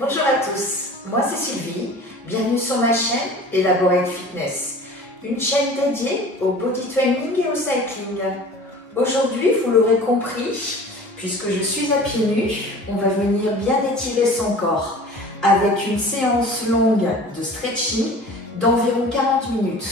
Bonjour à tous, moi c'est Sylvie, bienvenue sur ma chaîne Elaborate Fitness, une chaîne dédiée au body training et au cycling. Aujourd'hui, vous l'aurez compris, puisque je suis à pieds nus, on va venir bien étirer son corps avec une séance longue de stretching d'environ 40 minutes.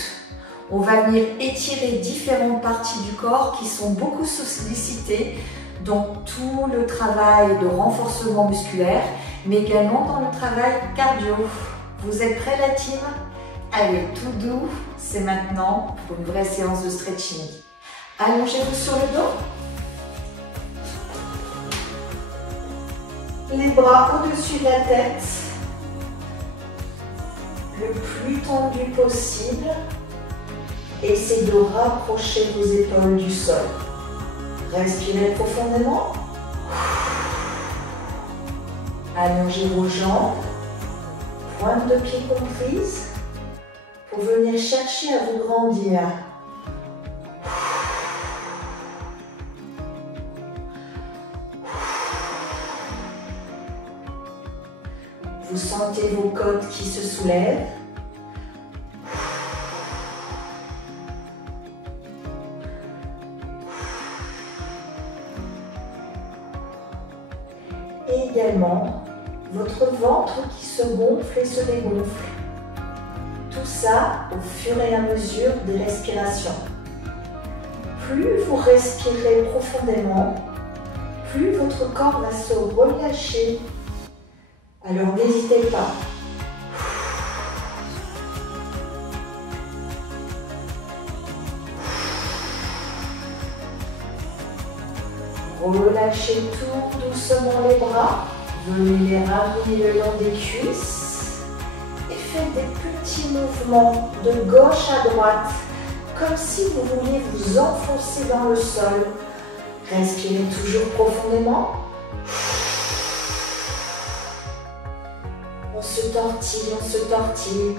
On va venir étirer différentes parties du corps qui sont beaucoup sollicitées dans tout le travail de renforcement musculaire, mais également dans le travail cardio. Vous êtes prêts la team? Allez, tout doux, c'est maintenant pour une vraie séance de stretching. Allongez-vous sur le dos. Les bras au-dessus de la tête. Le plus tendu possible. Essayez de rapprocher vos épaules du sol. Respirez profondément. Allongez vos jambes, pointe de pied comprise, pour venir chercher à vous grandir. Vous sentez vos côtes qui se soulèvent. Et également votre ventre qui se gonfle et se dégonfle. Tout ça au fur et à mesure des respirations. Plus vous respirez profondément, plus votre corps va se relâcher. Alors n'hésitez pas. Relâchez tout doucement les bras. Venez les ramener le long des cuisses et faites des petits mouvements de gauche à droite, comme si vous vouliez vous enfoncer dans le sol. Respirez toujours profondément. On se tortille, on se tortille.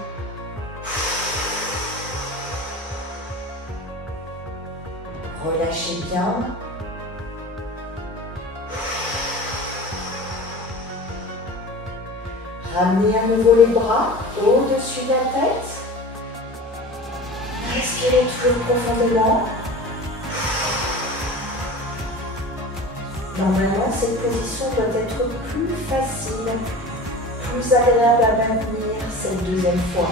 Relâchez bien. Ramenez à nouveau les bras au-dessus de la tête. Respirez toujours profondément. Normalement, cette position doit être plus facile, plus agréable à maintenir cette deuxième fois.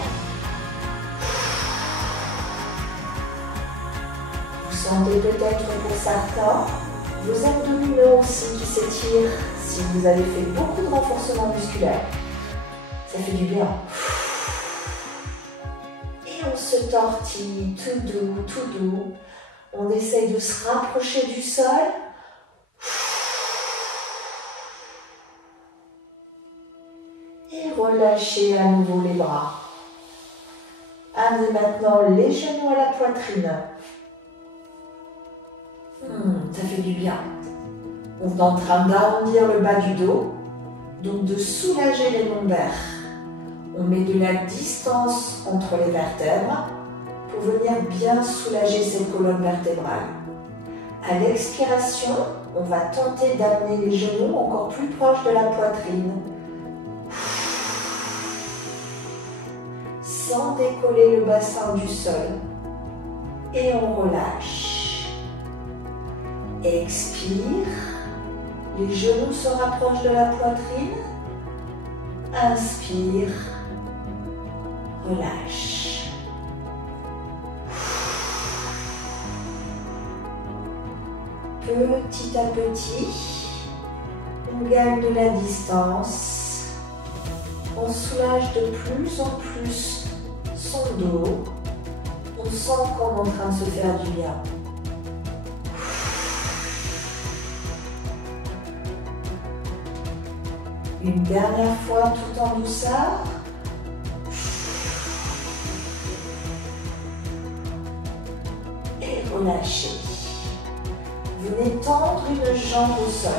Vous sentez peut-être pour certains vos abdominaux aussi qui s'étirent si vous avez fait beaucoup de renforcement musculaire. Ça fait du bien. Et on se tortille tout doux, tout doux. On essaye de se rapprocher du sol. Et relâchez à nouveau les bras. Amenez maintenant les genoux à la poitrine. Ça fait du bien. On est en train d'arrondir le bas du dos, donc de soulager les lombaires. On met de la distance entre les vertèbres pour venir bien soulager cette colonne vertébrale. À l'expiration, on va tenter d'amener les genoux encore plus proches de la poitrine, sans décoller le bassin du sol. Et on relâche. Expire. Les genoux se rapprochent de la poitrine. Inspire. Relâche. Petit à petit, on gagne de la distance. On soulage de plus en plus son dos. On sent qu'on est en train de se faire du bien. Une dernière fois tout en douceur. Et relâchez. Venez tendre une jambe au sol.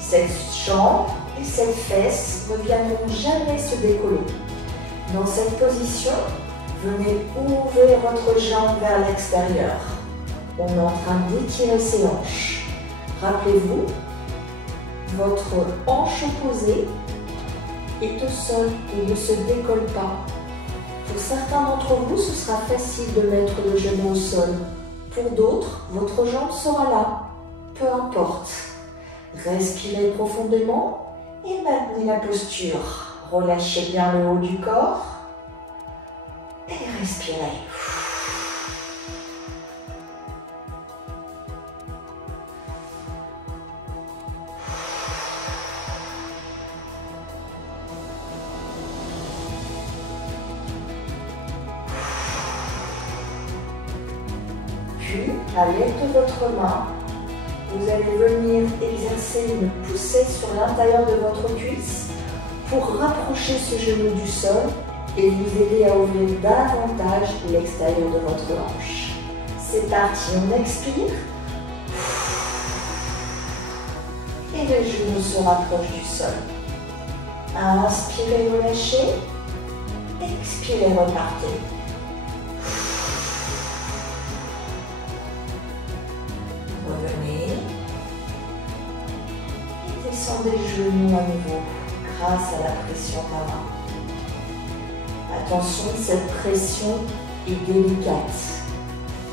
Cette jambe et cette fesse ne viendront jamais se décoller. Dans cette position, venez ouvrir votre jambe vers l'extérieur. On est en train d'étirer ses hanches. Rappelez-vous, votre hanche opposée est au sol et ne se décolle pas. Pour certains d'entre vous, ce sera facile de mettre le genou au sol. Pour d'autres, votre jambe sera là. Peu importe. Respirez profondément et maintenez la posture. Relâchez bien le haut du corps et respirez. Puis, à l'aide de votre main, vous allez venir exercer une poussée sur l'intérieur de votre cuisse pour rapprocher ce genou du sol et vous aider à ouvrir davantage l'extérieur de votre hanche. C'est parti, on expire. Et le genou se rapproche du sol. Inspirez, relâchez. Expirez, repartez. Revenez. Et descendez le genou à nouveau grâce à la pression de la main. Attention, cette pression est délicate.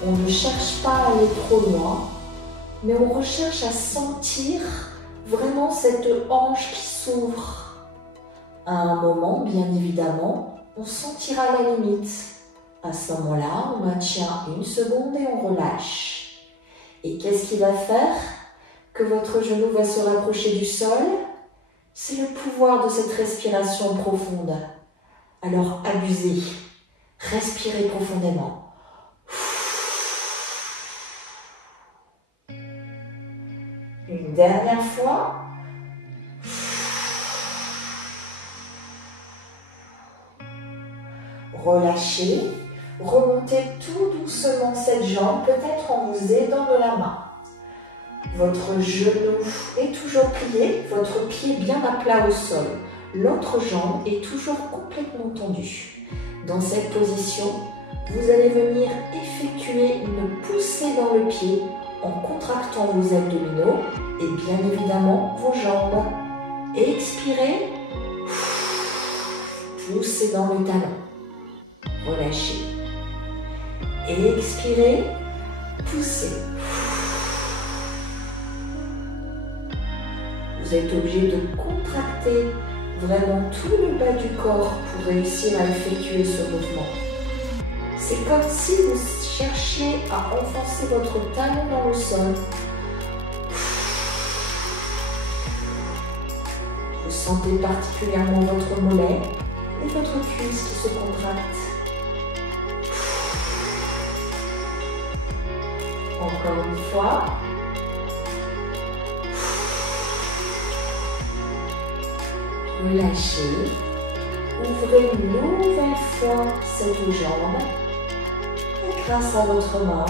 On ne cherche pas à aller trop loin, mais on recherche à sentir vraiment cette hanche qui s'ouvre. À un moment, bien évidemment, on sentira la limite. À ce moment-là, on maintient une seconde et on relâche. Et qu'est-ce qui va faire que votre genou va se rapprocher du sol? C'est le pouvoir de cette respiration profonde. Alors abusez, respirez profondément. Une dernière fois. Relâchez, remontez tout doucement cette jambe, peut-être en vous aidant de la main. Votre genou est toujours plié, votre pied bien à plat au sol. L'autre jambe est toujours complètement tendue. Dans cette position, vous allez venir effectuer une poussée dans le pied en contractant vos abdominaux et bien évidemment vos jambes. Et expirez, poussez dans le talon. Relâchez. Et expirez, poussez. Vous êtes obligé de contracter vraiment tout le bas du corps pour réussir à effectuer ce mouvement. C'est comme si vous cherchiez à enfoncer votre talon dans le sol. Vous sentez particulièrement votre mollet et votre cuisse qui se contracte. Encore une fois. Relâchez. Ouvrez une nouvelle fois cette jambe. Et grâce à votre main,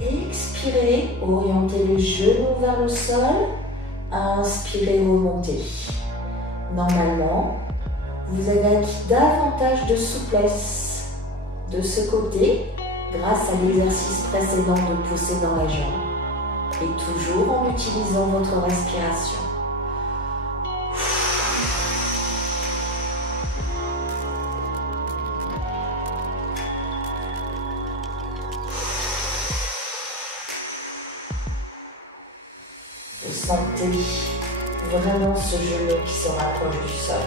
expirez, orientez le genou vers le sol. Inspirez, remontez. Normalement, vous avez acquis davantage de souplesse de ce côté grâce à l'exercice précédent de pousser dans la jambe. Et toujours en utilisant votre respiration. Vous sentez vraiment ce genou qui se rapproche du sol.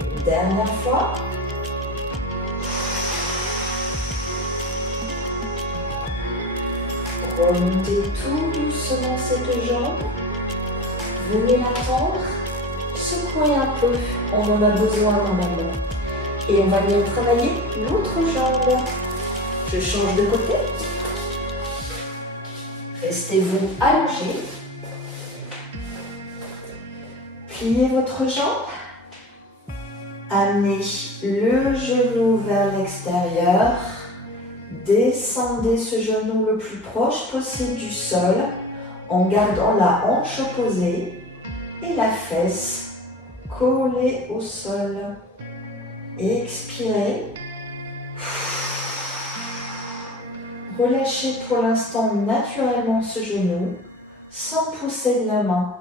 Une dernière fois. Remontez tout doucement cette jambe. Venez la tendre. Secouez un peu. On en a besoin normalement. Et on va venir travailler l'autre jambe. Je change de côté. Restez-vous allongé. Pliez votre jambe. Amenez le genou vers l'extérieur. Descendez ce genou le plus proche possible du sol en gardant la hanche opposée et la fesse collée au sol. Expirez. Relâchez pour l'instant naturellement ce genou. sans pousser de la main.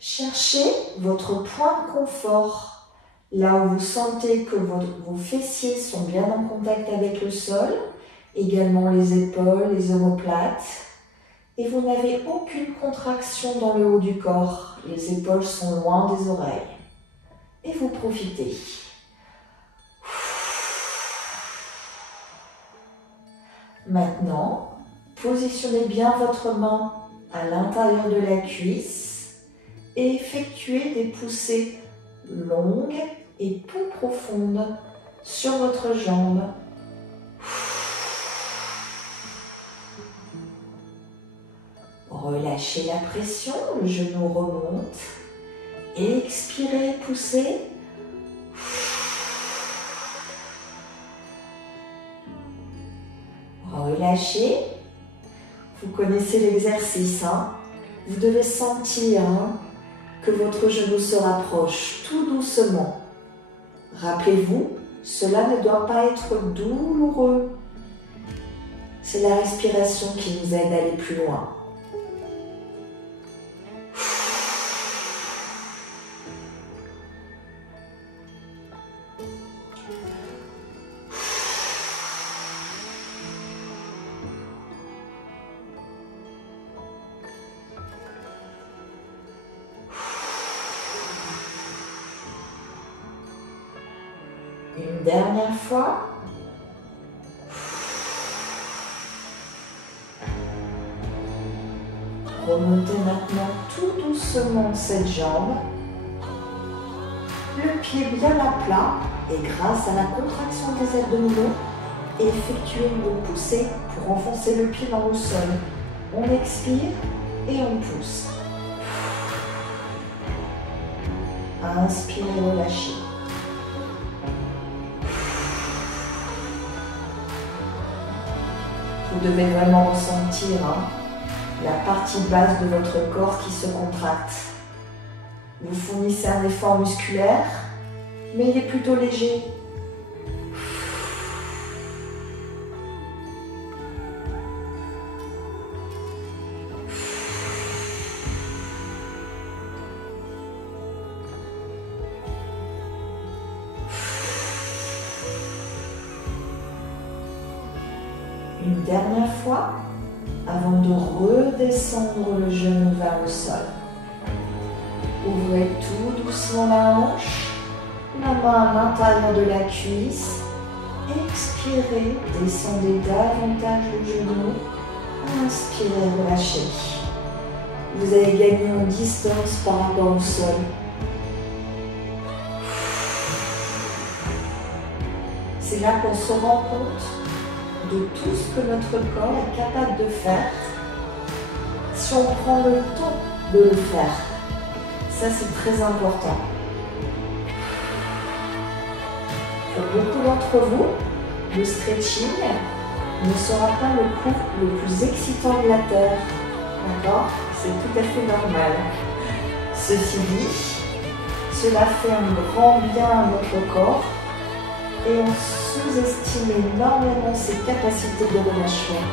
Cherchez votre point de confort, là où vous sentez que vos fessiers sont bien en contact avec le sol, également les épaules, les omoplates. Et vous n'avez aucune contraction dans le haut du corps. Les épaules sont loin des oreilles. Et vous profitez. Maintenant, positionnez bien votre main à l'intérieur de la cuisse et effectuez des poussées longues et peu profondes sur votre jambe. Relâchez la pression, le genou remonte. Et expirez, poussez. Relâchez. Vous connaissez l'exercice, hein? Vous devez sentir que votre genou se rapproche tout doucement. Rappelez-vous, cela ne doit pas être douloureux. C'est la respiration qui nous aide à aller plus loin. Une dernière fois. Remontez maintenant tout doucement cette jambe. Le pied bien à plat et grâce à la contraction des abdominaux, effectuez une poussée pour enfoncer le pied dans le sol. On expire et on pousse. Inspirez, relâchez. Vous devez vraiment ressentir la partie basse de votre corps qui se contracte. Vous fournissez un effort musculaire, mais il est plutôt léger. Une dernière fois, avant de redescendre le genou vers le sol. Ouvrez tout doucement la hanche, la main à l'intérieur de la cuisse. Expirez, descendez davantage le genou. Inspirez, relâchez. Vous avez gagné en distance par rapport au sol. C'est là qu'on se rend compte de tout ce que notre corps est capable de faire si on prend le temps de le faire. Ça, c'est très important. Pour beaucoup d'entre vous, le stretching ne sera pas le cours le plus excitant de la Terre. D'accord? C'est tout à fait normal. Ceci dit, cela fait un grand bien à notre corps et on sous-estime énormément ses capacités de relâchement.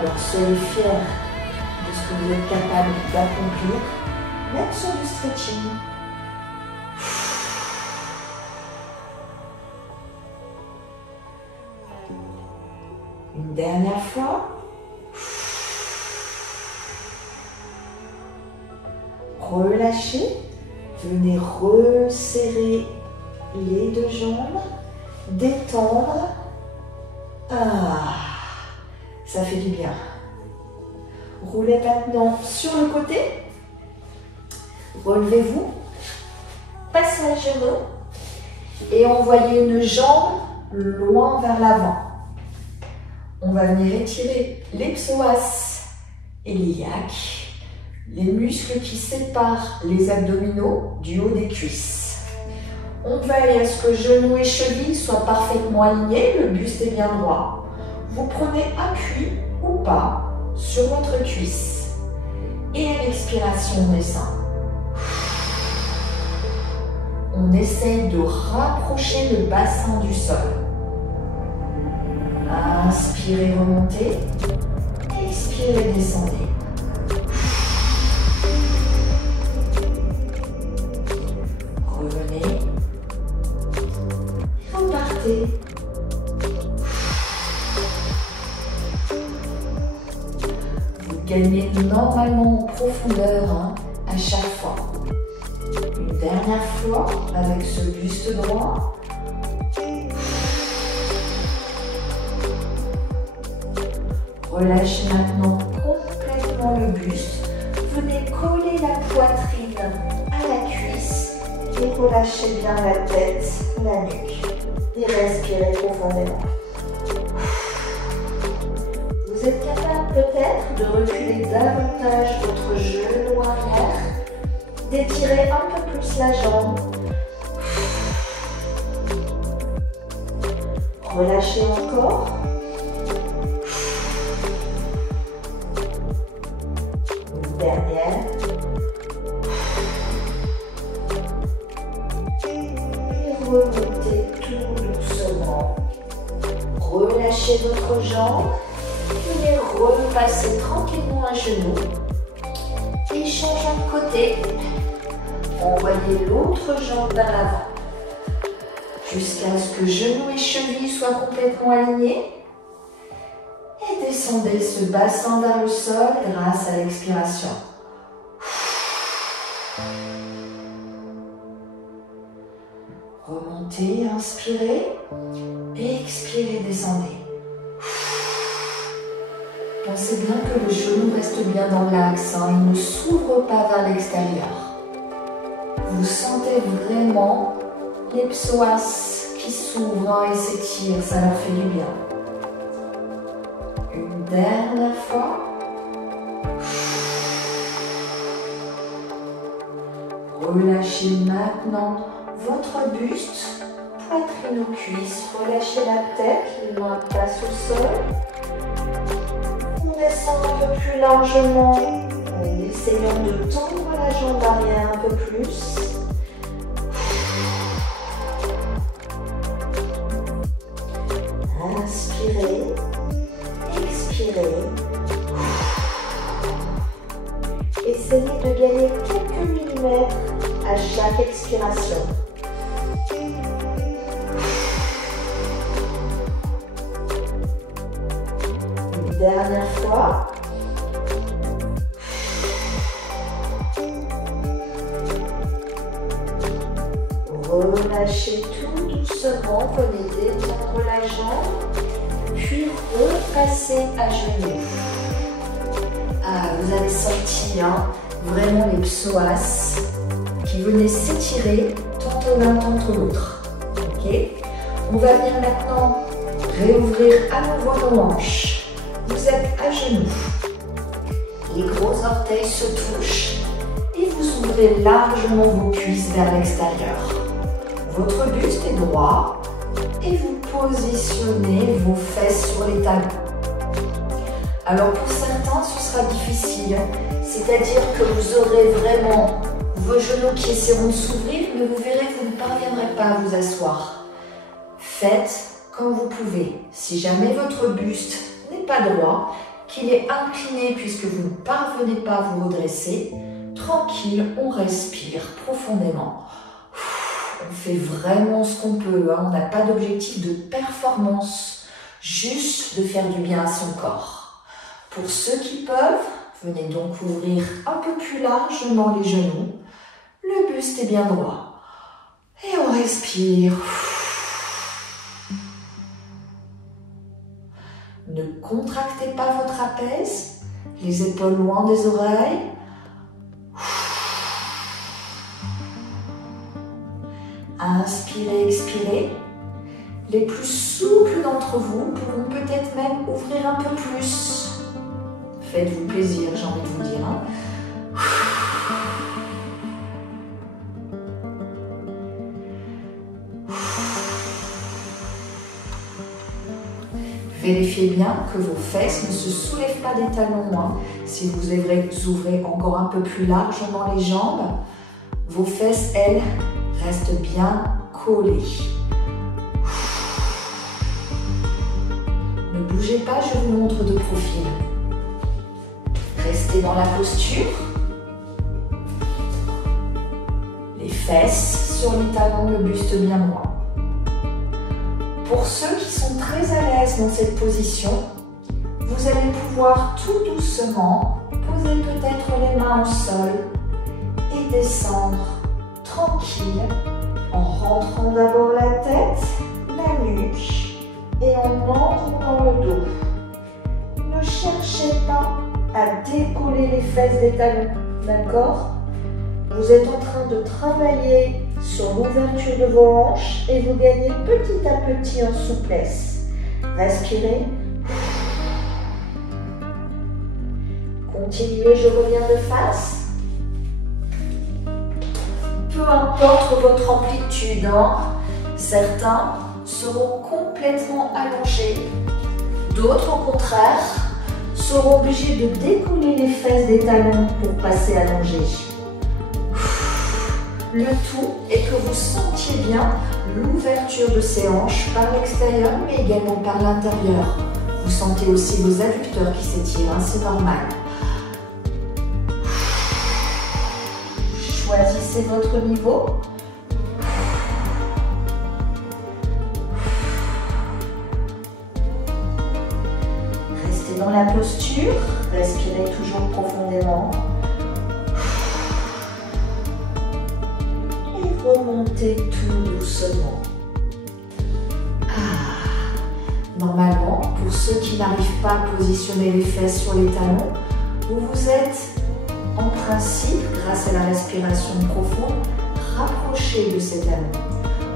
Alors soyez fiers de ce que vous êtes capable d'accomplir, même sur du stretching. Une dernière fois. Relâchez. Venez resserrer les deux jambes, détendre. Ah, ça fait du bien. Roulez maintenant sur le côté. Relevez-vous. Passez à genoux. Et envoyez une jambe loin vers l'avant. On va venir étirer les psoas et l'iliaque. Les muscles qui séparent les abdominaux du haut des cuisses. On veille à ce que genoux et chevilles soient parfaitement alignés, le buste est bien droit. Vous prenez appui ou pas sur votre cuisse. Et à l'expiration, on descend. On essaye de rapprocher le bassin du sol. Inspirez, remontez. Expirez, descendez. Revenez. Repartez. Vous gagnez normalement en profondeur à chaque fois. Une dernière fois avec ce buste droit. Relâchez maintenant complètement le buste. Venez coller la poitrine à la cuisse et relâchez bien la tête, la nuque. Et respirez profondément. Vous êtes capable peut-être de reculer davantage votre genou arrière, d'étirer un peu plus la jambe. Relâchez encore. Une dernière. Et remontez tout doucement. Relâchez votre jambe. Venez repasser tranquillement un genou. Et changeons de côté. Envoyez l'autre jambe vers l'avant. Jusqu'à ce que genou et cheville soient complètement alignés. Et descendez ce bassin vers le sol grâce à l'expiration. Remontez, inspirez. Et expirez, descendez. Pensez bien que le genou reste bien dans l'axe, il ne s'ouvre pas vers l'extérieur. Vous sentez vraiment les psoas qui s'ouvrent et s'étirent, ça leur fait du bien. Une dernière fois. Relâchez maintenant votre buste, poitrine aux cuisses. Relâchez la tête, les mains passent au sol. On descend un peu plus largement en essayant de tendre la jambe arrière un peu plus. Inspirez, expirez. Essayez de gagner quelques millimètres à chaque expiration. Une dernière fois. Relâchez tout doucement, venez détendre la jambe, puis repassez à genoux. Ah, vous avez senti vraiment les psoas qui venaient s'étirer tantôt l'un, tantôt l'autre. Ok? On va venir maintenant réouvrir à nouveau nos hanches. Vous êtes à genoux. Les gros orteils se touchent et vous ouvrez largement vos cuisses vers l'extérieur. Votre buste est droit et vous positionnez vos fesses sur les talons. Alors pour certains, ce sera difficile, c'est-à-dire que vous aurez vraiment vos genoux qui essaieront de s'ouvrir, mais vous verrez, vous ne parviendrez pas à vous asseoir. Faites comme vous pouvez. Si jamais votre buste n'est pas droit, qu'il est incliné puisque vous ne parvenez pas à vous redresser, tranquille, on respire profondément. On fait vraiment ce qu'on peut, on n'a pas d'objectif de performance, juste de faire du bien à son corps. Pour ceux qui peuvent, venez donc ouvrir un peu plus largement les genoux, le buste est bien droit. Et on respire. Ne contractez pas votre trapèze, les épaules loin des oreilles. Inspirez, expirez. Les plus souples d'entre vous pourront peut-être même ouvrir un peu plus. Faites-vous plaisir, j'ai envie de vous dire. Vérifiez bien que vos fesses ne se soulèvent pas des talons. Si vous ouvrez encore un peu plus largement les jambes, vos fesses, elles, restent bien collées. Ne bougez pas, je vous montre de profil. Restez dans la posture. Les fesses sur les talons, le buste bien droit. Pour ceux qui sont très à l'aise dans cette position, vous allez pouvoir tout doucement poser peut-être les mains au sol et descendre tranquille en rentrant d'abord la tête, la nuque et en enroulant le dos. Ne cherchez pas à décoller les fesses des talons, d'accord? Vous êtes en train de travailler sur l'ouverture de vos hanches et vous gagnez petit à petit en souplesse. Respirez. Continuez, je reviens de face. Peu importe votre amplitude, certains seront complètement allongés, d'autres au contraire seront obligés de décoller les fesses des talons pour passer allongés. Le tout est que vous sentiez bien l'ouverture de ces hanches par l'extérieur mais également par l'intérieur. Vous sentez aussi vos adducteurs qui s'étirent, c'est normal. Choisissez votre niveau. Restez dans la posture, respirez toujours profondément. Et remontez tout doucement. Normalement, pour ceux qui n'arrivent pas à positionner les fesses sur les talons, vous êtes en principe, grâce à la respiration profonde, rapproché de ces talons.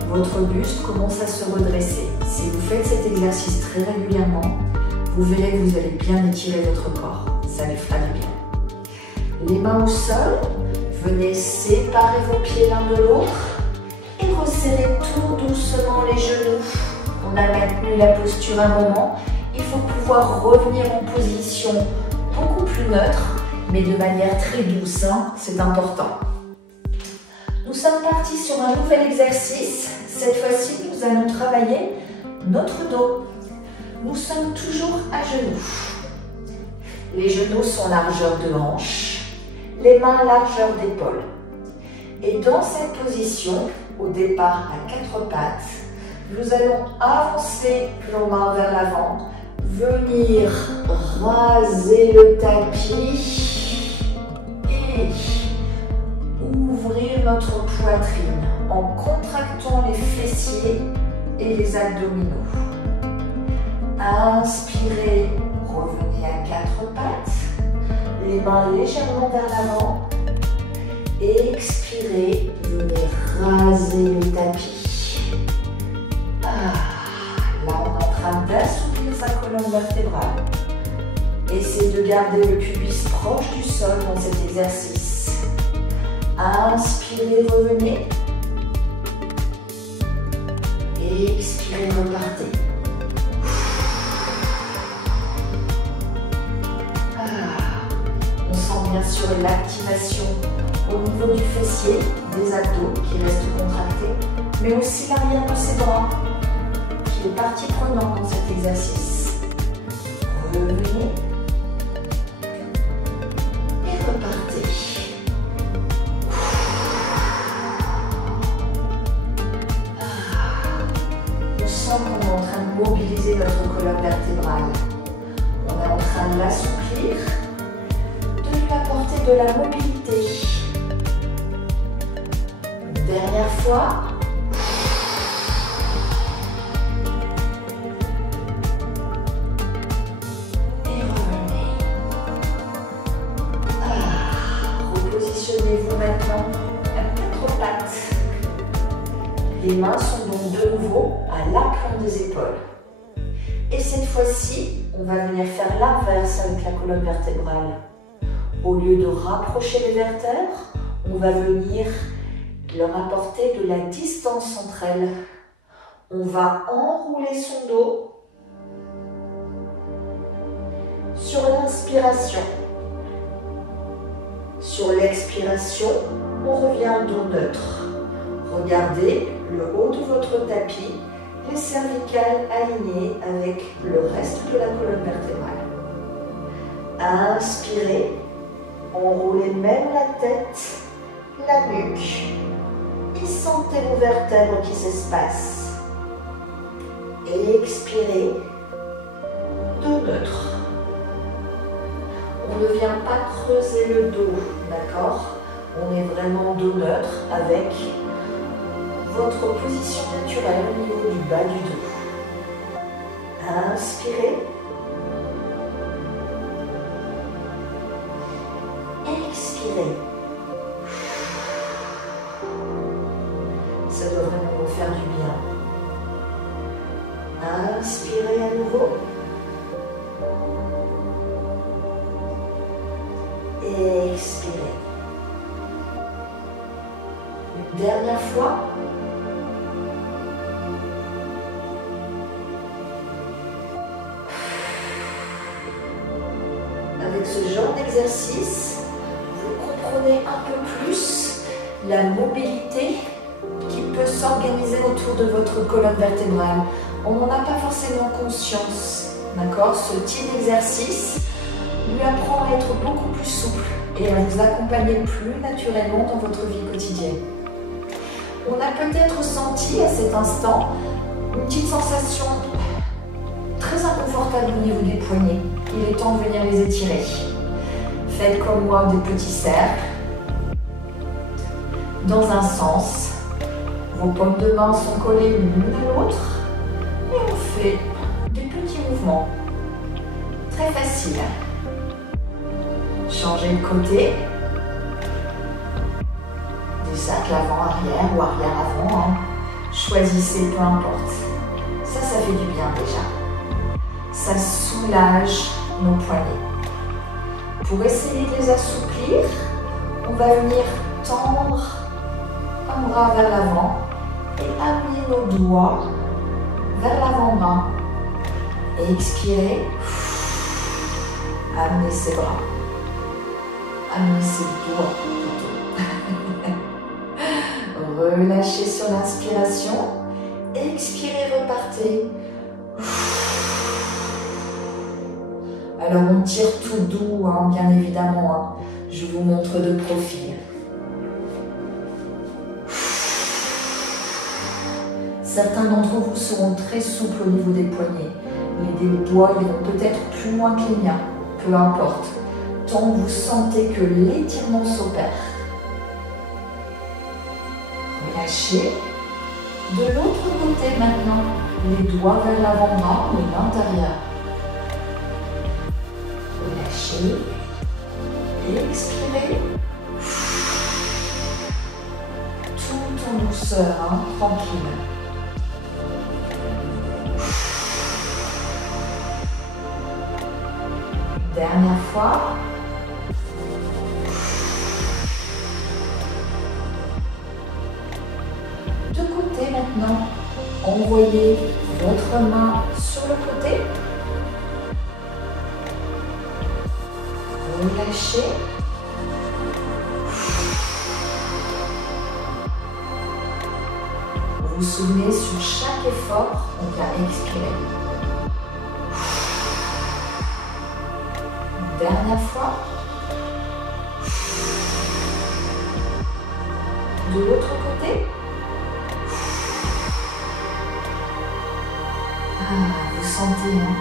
Votre buste commence à se redresser. Si vous faites cet exercice très régulièrement, vous verrez que vous allez bien étirer votre corps. Ça lui fera du bien. Les mains au sol, venez séparer vos pieds l'un de l'autre et resserrez tout doucement les genoux. On a maintenu la posture un moment. Il faut pouvoir revenir en position beaucoup plus neutre, mais de manière très douce, c'est important. Nous sommes partis sur un nouvel exercice. Cette fois-ci, nous allons travailler notre dos. Nous sommes toujours à genoux. Les genoux sont largeur de hanche, les mains largeur d'épaule. Et dans cette position, au départ à quatre pattes, nous allons avancer nos mains vers l'avant, venir raser le tapis et ouvrir notre poitrine en contractant les fessiers et les abdominaux. Inspirez, revenez à quatre pattes, les mains légèrement vers l'avant. Expirez, venez raser le tapis. Là, on est en train d'assouplir sa colonne vertébrale. Essayez de garder le pubis proche du sol dans cet exercice. Inspirez, revenez. Expirez, repartez. On sent bien sûr l'activation au niveau du fessier, des abdos qui restent contractés, mais aussi l'arrière de ses bras qui est partie prenante dans cet exercice. Revenez et repartez. On sent qu'on est en train de mobiliser notre colonne vertébrale. On est en train de l'assouplir, de lui apporter de la mobilité. Une dernière fois. Et revenez. Repositionnez-vous maintenant à quatre pattes. Les mains sont donc de nouveau à l'aplomb des épaules. Et cette fois-ci, on va venir faire l'inverse avec la colonne vertébrale. Au lieu de rapprocher les vertèbres, on va venir leur apporter de la distance entre elles. On va enrouler son dos sur l'inspiration. Sur l'expiration, on revient au dos neutre. Regardez le haut de votre tapis, les cervicales alignées avec le reste de la colonne vertébrale. Inspirez, enroulez même la tête, la nuque et sentez vos vertèbres qui s'espacent. Expirez, dos neutre. On ne vient pas creuser le dos, d'accord? On est vraiment dos neutre avec votre position naturelle au niveau du bas du dos. Inspirez. Expirez. Ça doit vraiment vous faire du bien. Inspirez à nouveau. Expirez. Une dernière fois. Avec ce genre d'exercice, vous comprenez un peu plus la mobilité qui peut s'organiser autour de votre colonne vertébrale. On n'en a pas forcément conscience, d'accord? Ce type d'exercice lui apprend à être beaucoup plus souple et à vous accompagner plus naturellement dans votre vie quotidienne. On a peut-être senti à cet instant une petite sensation très inconfortable au niveau des poignets. Il est temps de venir les étirer. Faites comme moi des petits cercles dans un sens. Vos paumes de main sont collées l'une à l'autre et on fait des petits mouvements. Très facile. Changez de côté. Des cercles avant-arrière ou arrière-avant. Hein. Choisissez, peu importe. Ça fait du bien déjà. Ça soulage nos poignets. Pour essayer de les assouplir, on va venir tendre un bras vers l'avant et amener nos doigts vers l'avant-bras. Et expirer, amener ses bras, amener ses doigts plutôt. Relâchez sur l'inspiration, expirez, repartez. Alors on tire tout doux, hein, bien évidemment. Hein. Je vous montre de profil. Certains d'entre vous seront très souples au niveau des poignets. Les doigts iront peut-être plus loin que les miens. Peu importe. Tant que vous sentez que l'étirement s'opère. Relâchez. De l'autre côté maintenant, les doigts vers l'avant-bras et l'intérieur. Relâchez. Expirez. Tout en douceur, hein, tranquille. Dernière fois. De côté maintenant. Envoyez votre main sur le côté. Relâchez. Vous vous souvenez, sur chaque effort, on vient expirer. Dernière fois. De l'autre côté. Vous sentez hein,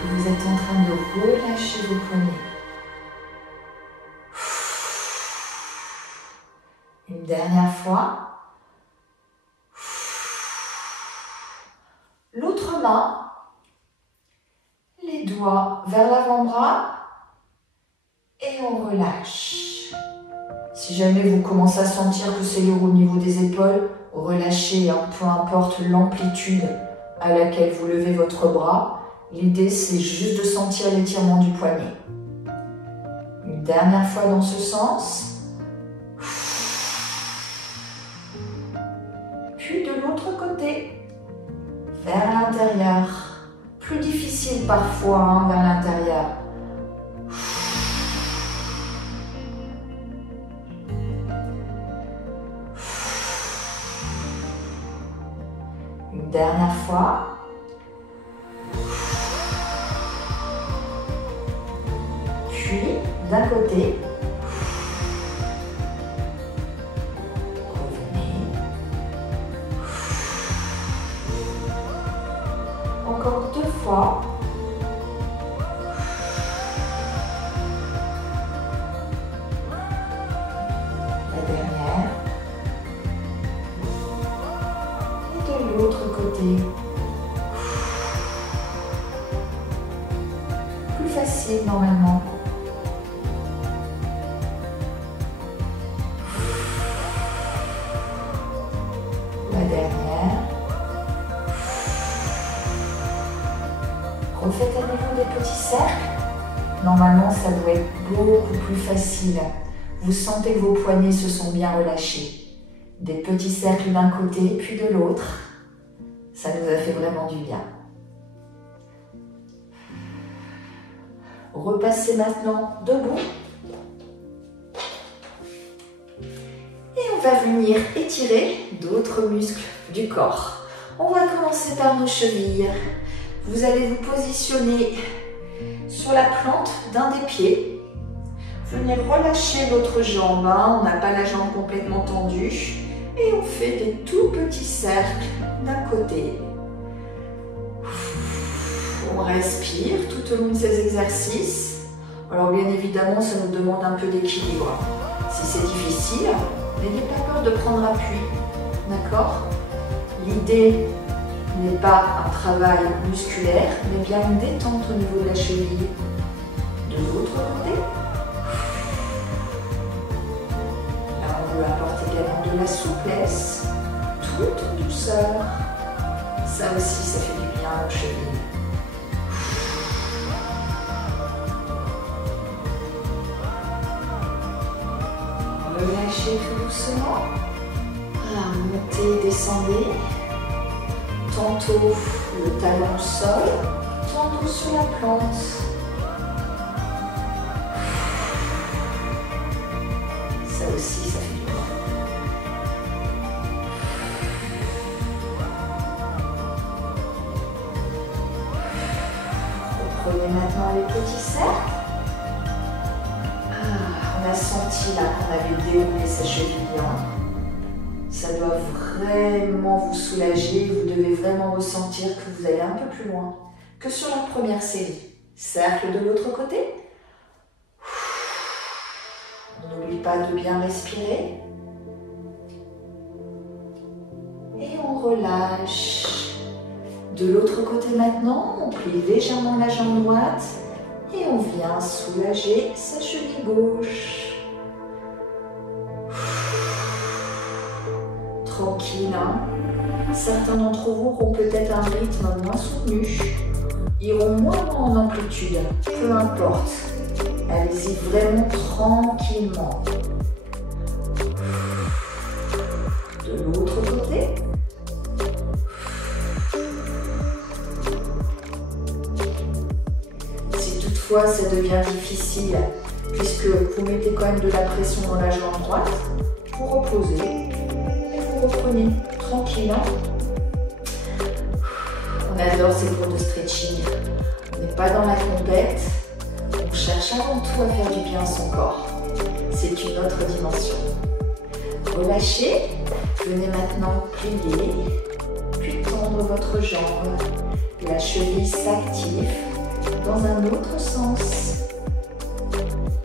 que vous êtes en train de relâcher vos poignets. Une dernière fois. L'autre main. Les doigts vers l'avant-bras. Et on relâche. Si jamais vous commencez à sentir que c'est lourd au niveau des épaules, relâchez, hein, peu importe l'amplitude à laquelle vous levez votre bras. L'idée, c'est juste de sentir l'étirement du poignet. Une dernière fois dans ce sens. Puis de l'autre côté, vers l'intérieur. Plus difficile parfois, hein, vers l'intérieur. Dernière fois. Puis, d'un côté. Revenez. Encore 2 fois. La dernière. Et de l'autre côté. Plus facile normalement. La dernière. Refaites à nouveau des petits cercles. Normalement, ça doit être beaucoup plus facile. Vous sentez que vos poignets se sont bien relâchés. Des petits cercles d'un côté puis de l'autre. Ça nous a fait vraiment du bien. Repassez maintenant debout. Et on va venir étirer d'autres muscles du corps. On va commencer par nos chevilles. Vous allez vous positionner sur la plante d'un des pieds. Venez relâcher l'autre jambe. On n'a pas la jambe complètement tendue. Et on fait des tout petits cercles d'un côté. On respire tout au long de ces exercices. Alors bien évidemment, ça nous demande un peu d'équilibre. Si c'est difficile, n'ayez pas peur de prendre appui. D'accord? L'idée n'est pas un travail musculaire, mais bien une détente au niveau de la cheville. De l'autre côté. Là, on veut apporter également de la souplesse, tout en douceur. Ça aussi, ça fait du bien aux chevilles. Relâchez tout doucement. Voilà, montez, descendez. Tantôt le talon au sol, tantôt sur la plante. Ça aussi, ça fait du bien. Reprenez maintenant les petits cercles. On a senti là qu'on avait déroulé sa cheville. Ça doit vraiment vous soulager. Vous devez vraiment ressentir que vous allez un peu plus loin que sur la première série. Cercle de l'autre côté. On n'oublie pas de bien respirer. Et on relâche. De l'autre côté maintenant, on plie légèrement la jambe droite. Et on vient soulager sa cheville gauche. Tranquille, hein? Certains d'entre vous auront peut-être un rythme moins soutenu, iront moins en amplitude, peu importe. Allez-y vraiment tranquillement. De l'autre côté. Si toutefois ça devient difficile, puisque vous mettez quand même de la pression dans la jambe droite, vous reposez. Reprenez tranquillement. On adore ces cours de stretching. On n'est pas dans la compète. On cherche avant tout à faire du bien à son corps. C'est une autre dimension. Relâchez. Venez maintenant plier, puis tendre votre jambe. La cheville s'active dans un autre sens.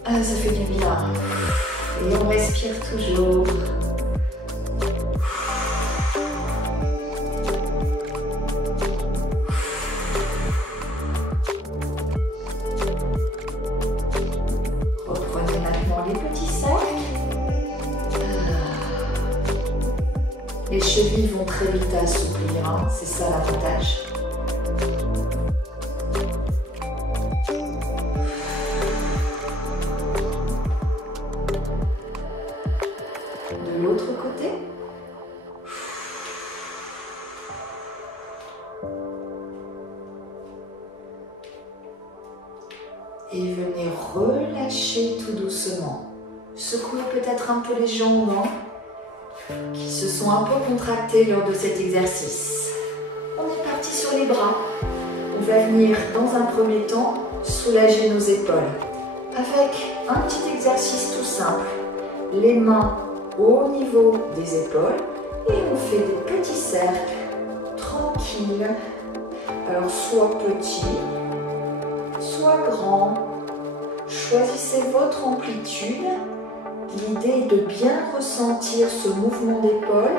Ah, ça fait du bien. Et on respire toujours. Les chevilles vont très vite assouplir, hein. C'est ça l'avantage. De l'autre côté. Et venez relâcher tout doucement. Secouez peut-être un peu les jambes, hein, qui se sont un peu contractées lors de cet exercice. sur les bras. On va venir dans un premier temps soulager nos épaules avec un petit exercice tout simple. Les mains au niveau des épaules et on fait des petits cercles tranquilles. Alors soit petits, soit grands. Choisissez votre amplitude. L'idée est de bien ressentir ce mouvement d'épaule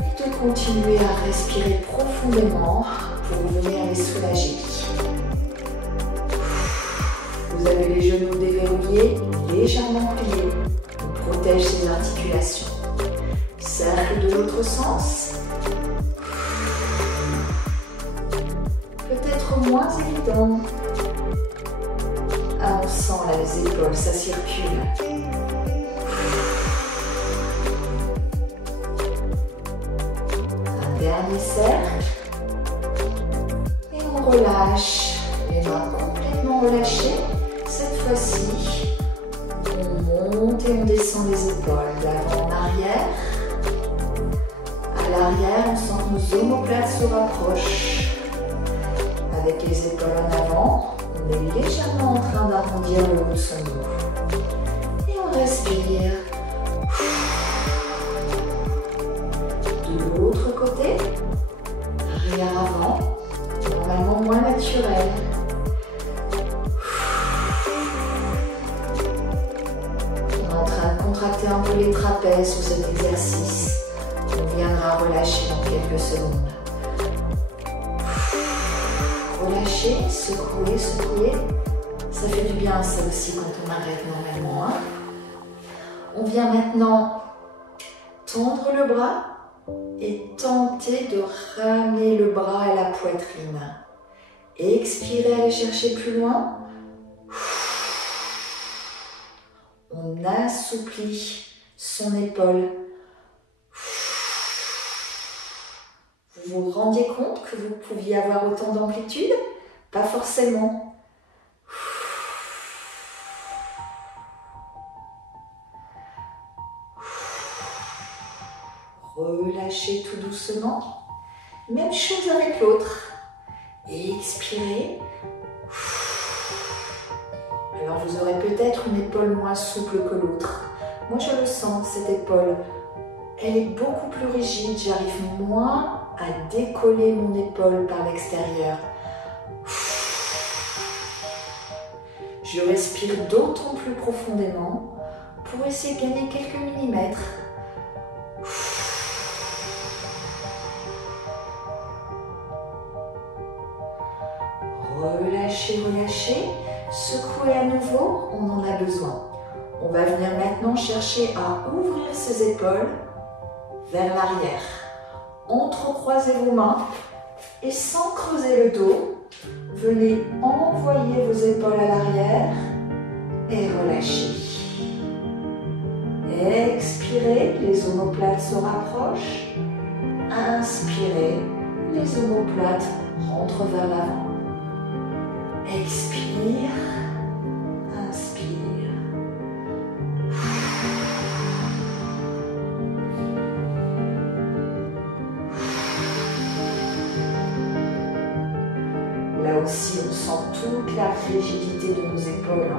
et de continuer à respirer profondément pour venir les soulager. Vous avez les genoux déverrouillés, légèrement pliés. On protège ces articulations. Cercle de l'autre sens. Peut-être moins évident. Ah, on sent là les épaules, ça circule. Un dernier cercle. Et on relâche. Les mains complètement relâchées. Cette fois-ci, on monte et on descend les épaules. D'avant en arrière. À l'arrière, on sent que nos omoplates se rapprochent. Avec les épaules en avant. On est légèrement en train d'arrondir le haut de son dos. Et on respire. De l'autre côté, arrière-avant, normalement moins naturel. On est en train de contracter un peu les trapèzes sous cet exercice. On viendra relâcher dans quelques secondes. Relâcher, secouer, secouer. Ça fait du bien ça aussi quand on arrête normalement. Hein. On vient maintenant tendre le bras et tenter de ramener le bras à la poitrine. Expirez, allez chercher plus loin. On assouplit son épaule. Vous vous rendiez compte que vous pouviez avoir autant d'amplitude? Pas forcément. Relâchez tout doucement. Même chose avec l'autre. Expirez. Alors vous aurez peut-être une épaule moins souple que l'autre. Moi je le sens, cette épaule. Elle est beaucoup plus rigide. J'arrive moins à décoller mon épaule par l'extérieur. Je respire d'autant plus profondément pour essayer de gagner quelques millimètres. Relâchez, relâchez. Secouez à nouveau, on en a besoin. On va venir maintenant chercher à ouvrir ses épaules vers l'arrière. Entrecroisez vos mains et sans creuser le dos, venez envoyer vos épaules à l'arrière et relâchez. Expirez, les omoplates se rapprochent. Inspirez, les omoplates rentrent vers l'avant. Expire, inspire. Là aussi, on sent toute la rigidité de nos épaules.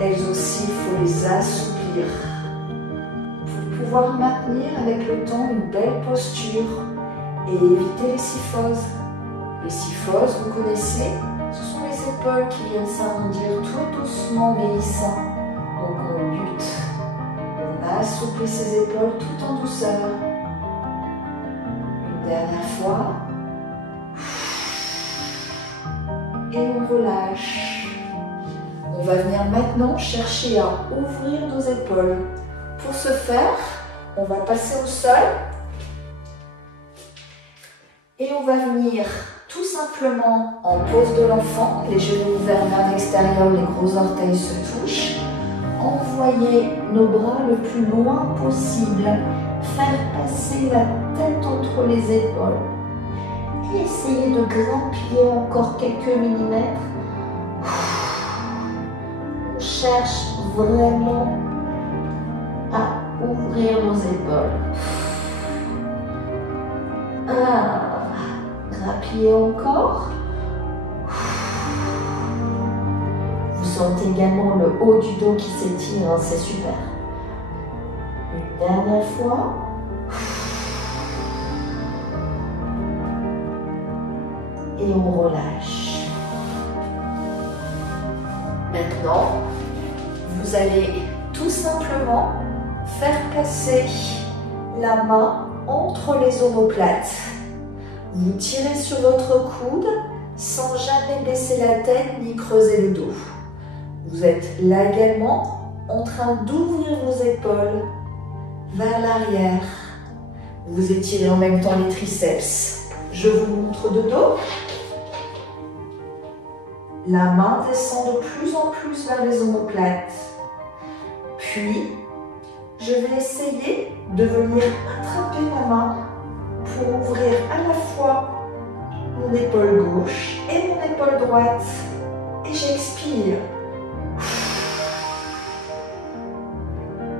Elles aussi, il faut les assouplir pour pouvoir maintenir avec le temps une belle posture et éviter les kyphoses. Les kyphoses, vous connaissez, ce sont les épaules qui viennent s'arrondir tout doucement mais glissant. Donc on lutte. On assouplit ses épaules tout en douceur. Une dernière fois. Et on relâche. On va venir maintenant chercher à ouvrir nos épaules. Pour ce faire, on va passer au sol. Et on va venir tout simplement en pose de l'enfant, les genoux ouverts vers l'extérieur, les gros orteils se touchent. Envoyer nos bras le plus loin possible. Faire passer la tête entre les épaules. Et essayer de grappiller encore quelques millimètres. On cherche vraiment à ouvrir nos épaules. Rappelez encore. Vous sentez également le haut du dos qui s'étire, hein, c'est super. Une dernière fois. Et on relâche. Maintenant, vous allez tout simplement faire passer la main entre les omoplates. Vous tirez sur votre coude sans jamais baisser la tête ni creuser le dos. Vous êtes là également en train d'ouvrir vos épaules vers l'arrière. Vous étirez en même temps les triceps. Je vous montre de dos. La main descend de plus en plus vers les omoplates. Puis, je vais essayer de venir attraper ma main pour ouvrir à la fois mon épaule gauche et mon épaule droite. Et j'expire.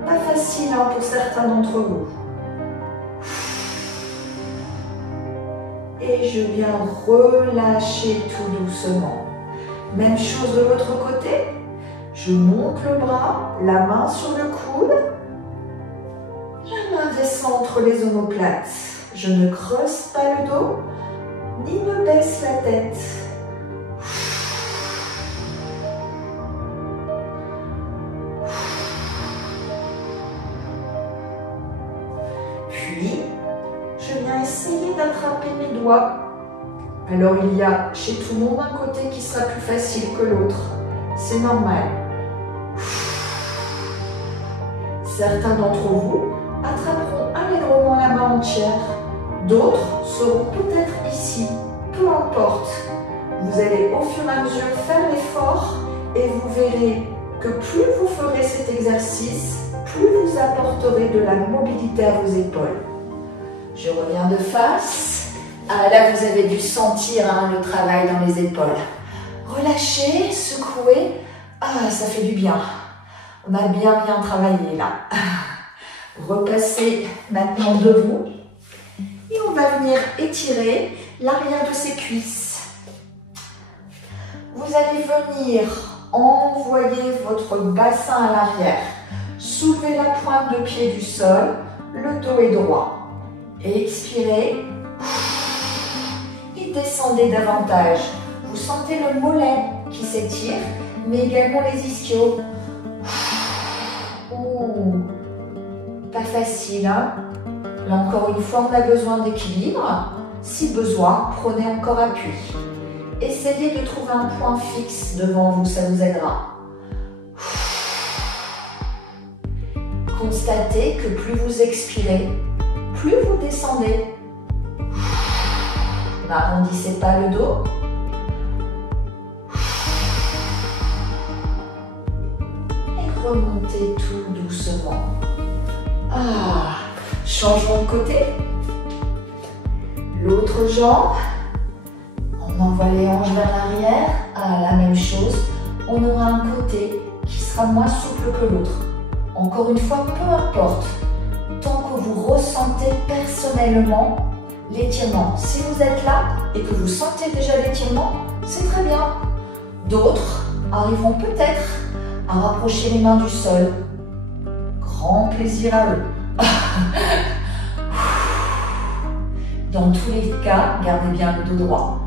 Pas facile hein, pour certains d'entre vous. Et je viens relâcher tout doucement. Même chose de l'autre côté. Je monte le bras, la main sur le coude. La main descend entre les omoplates. Je ne creuse pas le dos, ni ne baisse la tête. Puis, je viens essayer d'attraper mes doigts. Alors, il y a chez tout le monde un côté qui sera plus facile que l'autre. C'est normal. Certains d'entre vous attraperont allègrement la main entière. D'autres seront peut-être ici. Peu importe. Vous allez au fur et à mesure faire l'effort et vous verrez que plus vous ferez cet exercice, plus vous apporterez de la mobilité à vos épaules. Je reviens de face. Ah, là, vous avez dû sentir hein, le travail dans les épaules. Relâchez, secouez. Ah, ça fait du bien. On a bien travaillé là. Repassez maintenant debout. Et on va venir étirer l'arrière de ses cuisses. Vous allez venir envoyer votre bassin à l'arrière. Soulevez la pointe de pied du sol. Le dos est droit. Expirez. Et descendez davantage. Vous sentez le mollet qui s'étire, mais également les ischios. Pas facile, hein? Là encore une fois, on a besoin d'équilibre. Si besoin, prenez encore appui. Essayez de trouver un point fixe devant vous, ça vous aidera. Constatez que plus vous expirez, plus vous descendez. N'arrondissez pas le dos. Et remontez tout doucement. Ah, changement de côté. L'autre jambe. On envoie les hanches vers l'arrière. Ah, la même chose. On aura un côté qui sera moins souple que l'autre. Encore une fois, peu importe. Tant que vous ressentez personnellement l'étirement. Si vous êtes là et que vous sentez déjà l'étirement, c'est très bien. D'autres arriveront peut-être à rapprocher les mains du sol. Grand plaisir à eux. Dans tous les cas, gardez bien le dos droit.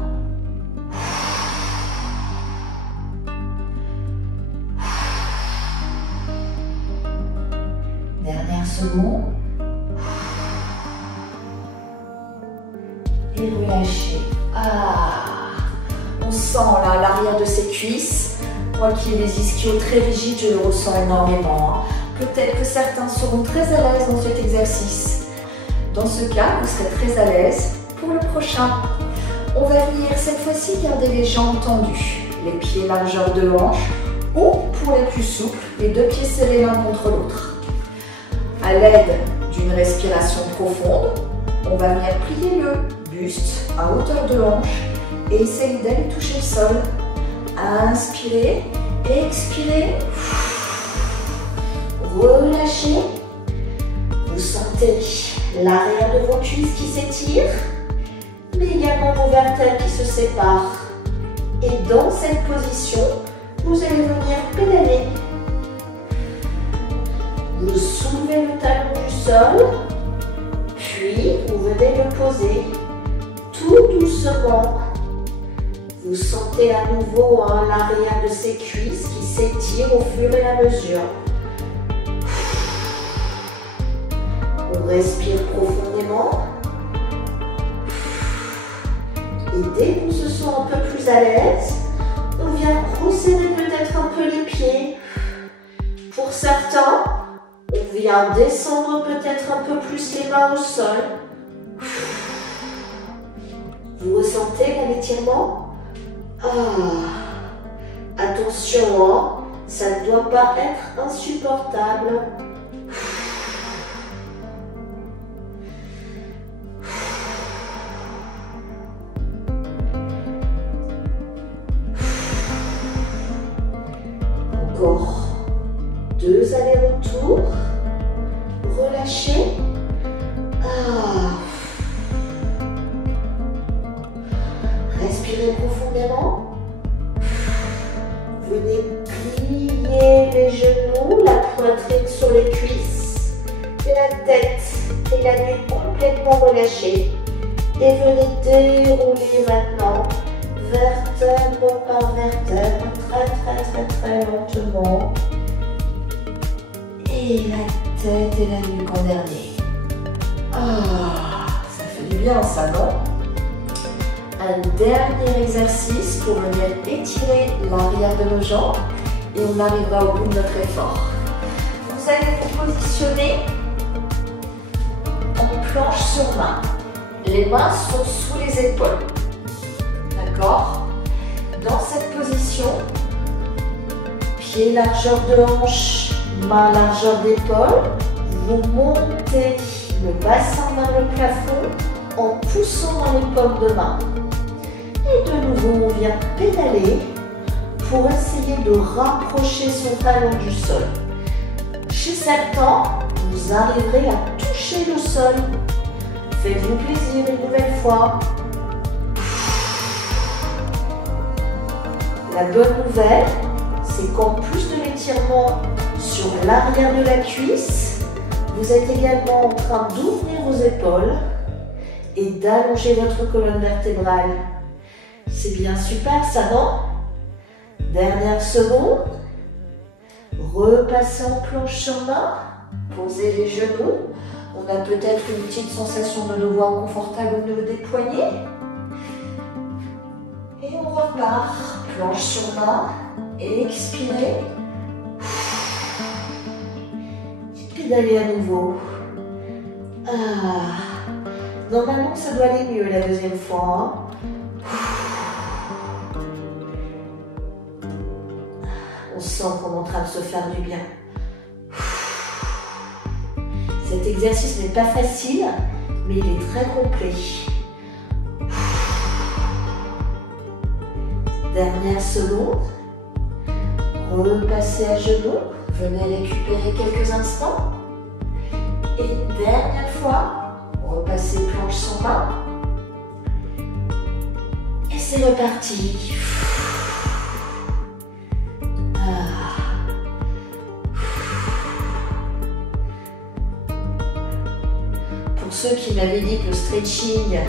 Dernière seconde. Et relâchez. Ah, on sent là l'arrière de ses cuisses. Moi qui ai les ischios très rigides, je le ressens énormément. Peut-être que certains seront très à l'aise dans cet exercice. Dans ce cas, vous serez très à l'aise pour le prochain. On va venir cette fois-ci garder les jambes tendues, les pieds largeur de hanche ou pour les plus souples, les deux pieds serrés l'un contre l'autre. À l'aide d'une respiration profonde, on va venir plier le buste à hauteur de hanche et essayer d'aller toucher le sol. Inspirez, expirez, relâchez. Vous sentez l'arrière de vos cuisses qui s'étire mais également vos vertèbres qui se séparent. Et dans cette position, vous allez venir pédaler. Vous soulevez le talon du sol, puis vous venez le poser tout doucement. Vous sentez à nouveau l'arrière de ses cuisses qui s'étire au fur et à mesure. On respire profondément. Et dès qu'on se sent un peu plus à l'aise, on vient resserrer peut-être un peu les pieds. Pour certains, on vient descendre peut-être un peu plus les mains au sol. Vous ressentez un étirement? Attention, ça ne doit pas être insupportable. Encore 2 allers-retours. Relâchez. Respirez profondément. Venez plier les genoux, la poitrine sur les cuisses, la tête et la nuque complètement relâchée. Et venez dérouler maintenant, vertèbre par vertèbre, très lentement. Et la tête et la nuque en dernier. Ça fait du bien ça, non? Un dernier exercice pour venir étirer l'arrière de nos jambes et on arrivera au bout de notre effort. Vous allez vous positionner en planche sur main. Les mains sont sous les épaules. D'accord? Dans cette position, pied largeur de hanche, main largeur d'épaule, vous montez le bassin vers le plafond en poussant dans les paumes de main. Et de nouveau, on vient pédaler pour essayer de rapprocher son talon du sol. Chez certains, vous arriverez à toucher le sol. Faites-vous plaisir une nouvelle fois. La bonne nouvelle, c'est qu'en plus de l'étirement sur l'arrière de la cuisse, vous êtes également en train d'ouvrir vos épaules et d'allonger votre colonne vertébrale. C'est bien super ça, non? Dernière seconde. Repassez en planche sur main. Posez les genoux. On a peut-être une petite sensation de devoir confortable au niveau des poignets. Et on repart. Planche sur main. Expirez. Et pédalez à nouveau. Normalement, ça doit aller mieux la deuxième fois. On sent qu'on est en train de se faire du bien. Cet exercice n'est pas facile, mais il est très complet. Dernière seconde. Repassez à genoux. Venez récupérer quelques instants. Et dernière fois, repassez planche sur main. Et c'est reparti. Pour ceux qui m'avaient dit que le stretching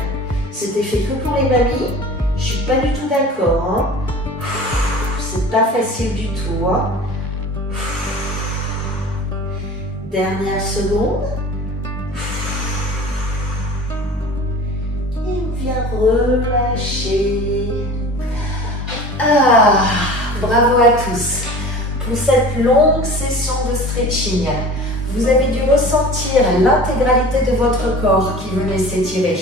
c'était fait que pour les mamies, je suis pas du tout d'accord. C'est pas facile du tout. Dernière seconde. Et on vient relâcher. Bravo à tous pour cette longue session de stretching. Vous avez dû ressentir l'intégralité de votre corps qui venait s'étirer,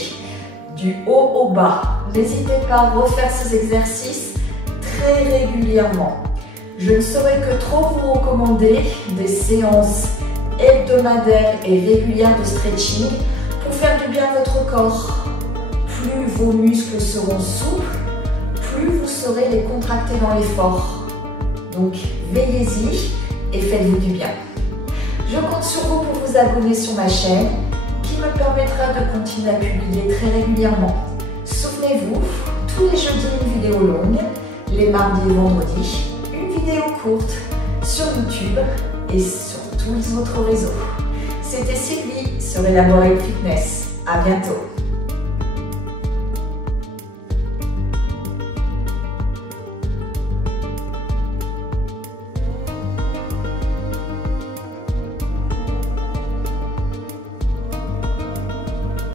du haut au bas. N'hésitez pas à refaire ces exercices très régulièrement. Je ne saurais que trop vous recommander des séances hebdomadaires et régulières de stretching pour faire du bien à votre corps. Plus vos muscles seront souples, plus vous saurez les contracter dans l'effort. Donc veillez-y et faites-vous du bien. Je compte sur vous pour vous abonner sur ma chaîne qui me permettra de continuer à publier très régulièrement. souvenez-vous, tous les jeudis une vidéo longue, les mardis et vendredis une vidéo courte sur YouTube et sur tous les autres réseaux. C'était Sylvie sur Elaborate Fitness. À bientôt.